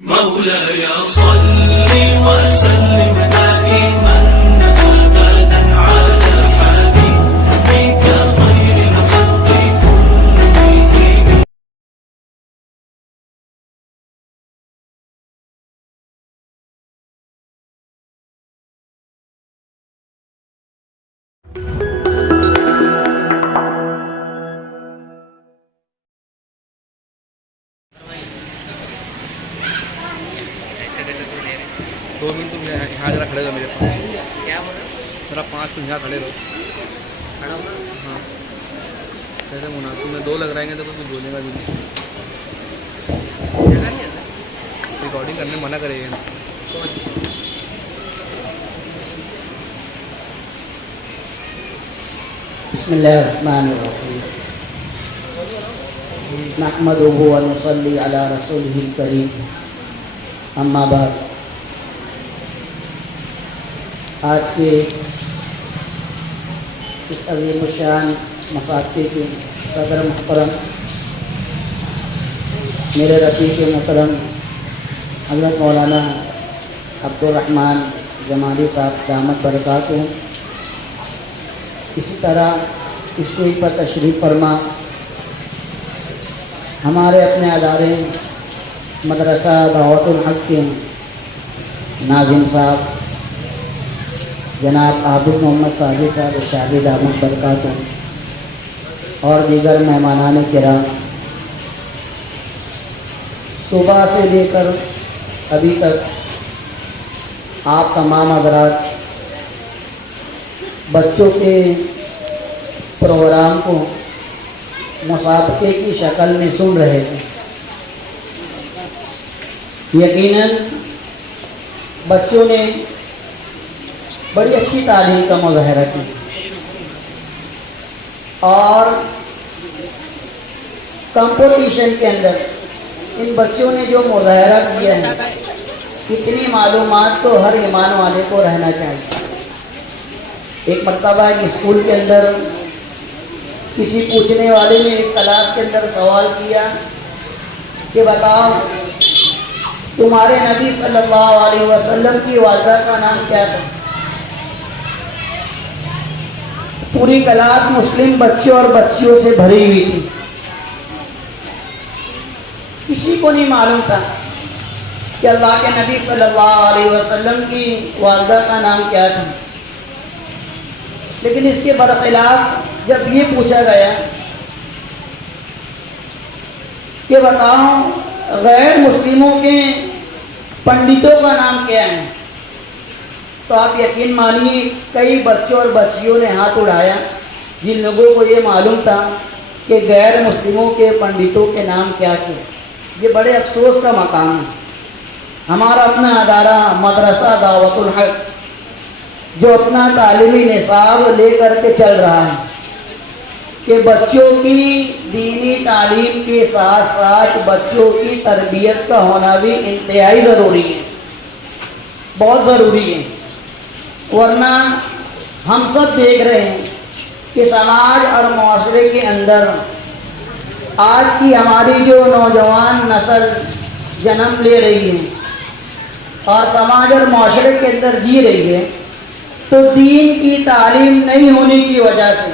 مولاي صل وسلم دائما ابدا على حبيبك خير الخلق كلهم. दो मिनट तुम यहाँ जरा खड़े रहो मेरे पास। क्या बोला? जरा 5 मिनट यहाँ खड़े रहो। खड़ा होना? हाँ कैसे मुनासिब में 2 लग रहेंगे तो कुछ बोलेगा भी नहीं। जगह नहीं आता? रिकॉर्डिंग करने मना करेगा ना। बिस्मिल्लाहिर्रहमानिर्रहीम नहमदुहु व नुसल्ली अला रसूलिहिल करीम अम्मा बाद। आज के इस अज़ीम शान मसाक़े के सदर मुहतरम मेरे रफ़ीक़ मुहतरम हज़रत मौलाना अब्दुर्रहमान जमाली साहब दामत बरकातुहू, इसी तरह स्टेज पर तशरीफ़ फरमा हमारे अपने अदारे मदरसा दावतुल हक़ के नाज़िम साहब जनाब आबिद मोहम्मद साजिद साहब शाहिद दामत बरकातुहू और दीगर मेहमानान किराम, सुबह से लेकर अभी तक आप तमाम हज़रात बच्चों के प्रोग्राम को मुसाबके की शक्ल में सुन रहे थे। यकीनन बच्चों ने बड़ी अच्छी तालीम का मुज़ाहरा की और कंपटीशन के अंदर इन बच्चों ने जो मुज़ाहरा किया है, इतनी मालूमात तो हर ईमान वाले को रहना चाहिए। एक मर्तबा एक स्कूल के अंदर किसी पूछने वाले ने एक क्लास के अंदर सवाल किया कि बताओ तुम्हारे नबी सल्लल्लाहु अलैहि वसल्लम की वालिदा का नाम क्या था? पूरी क्लास मुस्लिम बच्चों और बच्चियों से भरी हुई थी। किसी को नहीं मालूम था कि अल्लाह के नबी सल्लल्लाहु अलैहि वसल्लम की वालिदा का नाम क्या था। लेकिन इसके बरखिलाफ जब ये पूछा गया कि बताओ गैर मुस्लिमों के पंडितों का नाम क्या है, तो आप यकीन मानिए कई बच्चों और बच्चियों ने हाथ उठाया जिन लोगों को ये मालूम था कि गैर मुस्लिमों के पंडितों के नाम क्या थे। ये बड़े अफसोस का मकाम है। हमारा अपना अदारा मदरसा दावतुल हक़ जो अपना तालीमी निसाब लेकर के चल रहा है कि बच्चों की दीनी तालीम के साथ साथ बच्चों की तरबियत का होना भी इंतहाई ज़रूरी है, बहुत ज़रूरी है। वरना हम सब देख रहे हैं कि समाज और माशरे के अंदर आज की हमारी जो नौजवान नस्ल जन्म ले रही है और समाज और माशरे के अंदर जी रही है, तो दीन की तालीम नहीं होने की वजह से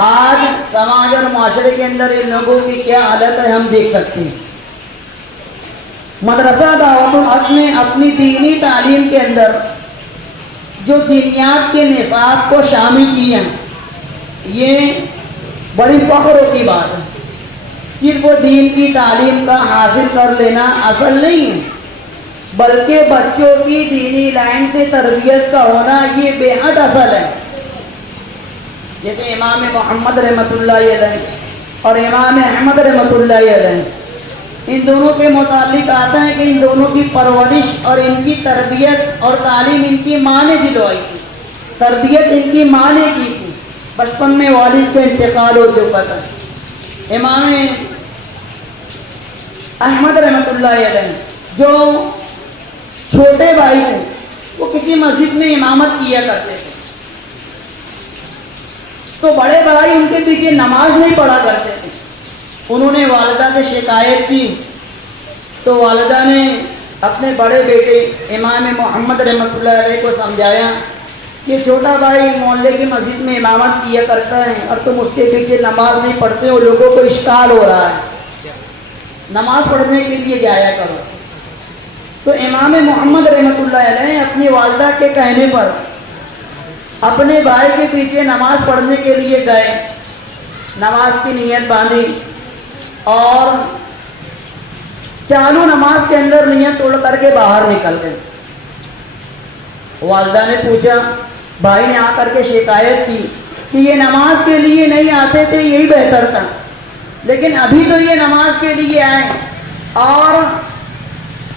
आज समाज और माशरे के अंदर इन लोगों की क्या हालत है हम देख सकते हैं। मदरसा दावतुल हक़ ने अपनी दीनी तालीम के अंदर जो दीनियात के निसाब को शामिल किया, ये बड़ी फ़ख्र की बात है। सिर्फ वो दीन की तालीम का हासिल कर लेना असल नहीं है, बल्कि बच्चों की दीनी लाइन से तरबियत का होना ये बेहद असल है। जैसे इमाम मोहम्मद रहमतुल्लाह अलैह और इमाम अहमद रहमतुल्लाह अलैह, इन दोनों के मुतालिक आता है कि इन दोनों की परवरिश और इनकी तरबियत और तालीम इनकी माँ ने दिलवाई थी, तरबियत इनकी माँ ने की थी। बचपन में वालिद का इंतकाल हो चुका था। इमाम अहमद रहमतुल्लाह अलैह जो छोटे भाई थे, वो किसी मस्जिद में इमामत किया करते थे, तो बड़े भाई उनके पीछे नमाज नहीं पढ़ा करते थे। उन्होंने वालिदा से शिकायत की تو والدہ نے اپنے بڑے بیٹے امام محمد رحمۃ اللہ علیہ کو سمجھایا کہ چھوٹا بھائی محلے کی مسجد میں امامت کیا کرتا ہے اور تم اس کے پیچھے نماز نہیں پڑھتے ہو، لوگوں کو اشکال ہو رہا ہے، نماز پڑھنے کے لیے جایا کرو۔ تو امام محمد رحمۃ اللہ علیہ اپنی والدہ کے کہنے پر اپنے بھائی کے پیچھے نماز پڑھنے کے لیے گئے، نماز کی نیت باندھی اور چالو نماز کے اندر نیت توڑ کر کے باہر نکل گئے۔ والدہ نے پوچھا، بھائی نے آ کر کے شکایت کی کہ یہ نماز کے لیے نہیں آتے تھے، یہی بہتر تھا، لیکن ابھی تو یہ نماز کے لیے آئے اور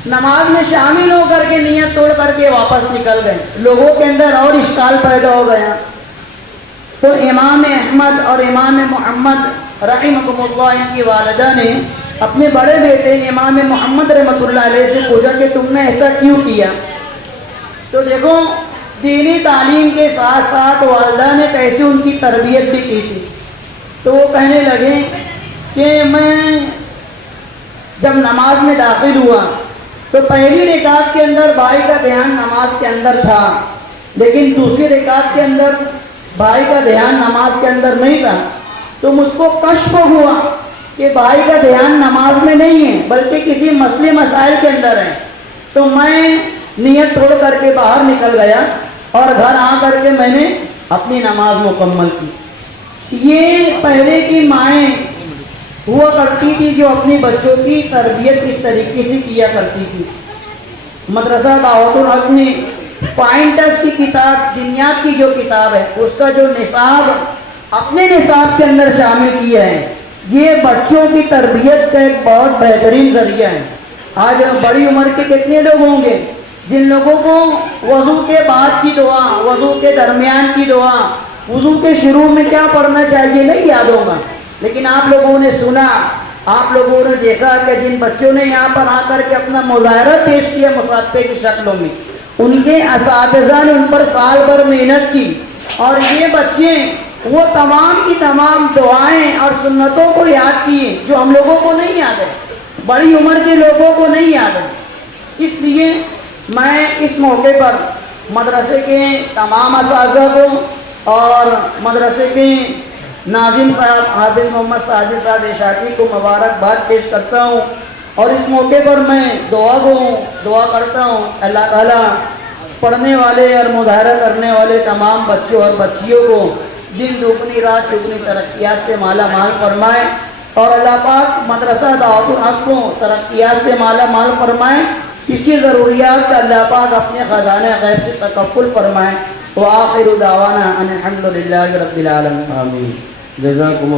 نماز میں شامل ہو کر کے نیت توڑ کر کے واپس نکل گئے، لوگوں کے اندر اور اشکال پیدا ہو گیا۔ تو امام احمد اور امام محمد رحمہم اللہ ان کی والدہ نے اپنے بڑے بیٹے امام محمد رحمۃ اللہ علیہ سے پوچھا کہ تم نے ایسا کیوں کیا؟ تو دیکھو، دینی تعلیم کے ساتھ ساتھ والدہ نے کیسے ان کی تربیت بھی کی تھی۔ تو وہ کہنے لگے کہ میں جب نماز میں داخل ہوا تو پہلی رکعت کے اندر بھائی کا دھیان نماز کے اندر تھا، لیکن دوسری رکعت کے اندر بھائی کا دھیان نماز کے اندر نہیں تھا۔ تو مجھ کو کشف ہوا کہ بھائی کا دھیان نماز میں نہیں ہے بلکہ کسی مسئلے مسائل کے اندر ہے۔ تو میں نیت توڑ کر کے باہر نکل گیا اور گھر آ کر کے میں نے اپنی نماز مکمل کی۔ یہ پہلے کی مائیں ہوا کرتی تھی جو اپنی بچوں کی تربیت اس طریقے سے کیا کرتی تھی۔ مدرسہ دعوت الحق نے پوائنٹرز کی کتاب، دنیات کی جو کتاب ہے، اس کا جو نصاب اپنے نصاب کے اندر شامل کیا ہے، یہ بچوں کی تربیت کا ایک بہت بہترین ذریعہ ہے۔ آج بڑی عمر کے کتنے لوگ ہوں گے جن لوگوں کو وضو کے بعد کی دعا، وضو کے درمیان کی دعا، وضو کے شروع میں کیا پڑھنا چاہیے نہیں یاد ہوگا، لیکن آپ لوگوں نے سنا، آپ لوگوں نے دیکھا کہ جن بچوں نے یہاں پر آ کر کے اپنا مظاہرہ پیش کیا مصافحے کی شکلوں میں، ان کے اساتذہ نے ان پر سال بھر محنت کی اور یہ بچے وہ تمام کی تمام دعائیں اور سنتوں کو یاد کیے جو ہم لوگوں کو نہیں یاد ہے، بڑی عمر کے لوگوں کو نہیں یاد ہے۔ اس لیے میں اس موقع پر مدرسے کے تمام اساتذہ کو اور مدرسے کے ناظم صاحب حافظ محمد ساجد صاحب اشاقی کو مبارکباد پیش کرتا ہوں، اور اس موقع پر میں دعا کرتا ہوں اللہ تعالیٰ پڑھنے والے اور مظاہرہ کرنے والے تمام بچوں اور بچیوں کو دن دگنی رات چگنی ترقیات سے مالا مال فرمائے، اور اللہ پاک مدرسہ دعوت الحق کو ترقیات سے مالا مال فرمائے، اس کی ضروریات کا اللہ پاک اپنے خزانے غیب سے تکفل فرمائے۔ وآخر دعوانا ان الحمد للہ رب العالمین۔ آمین۔ جزاکم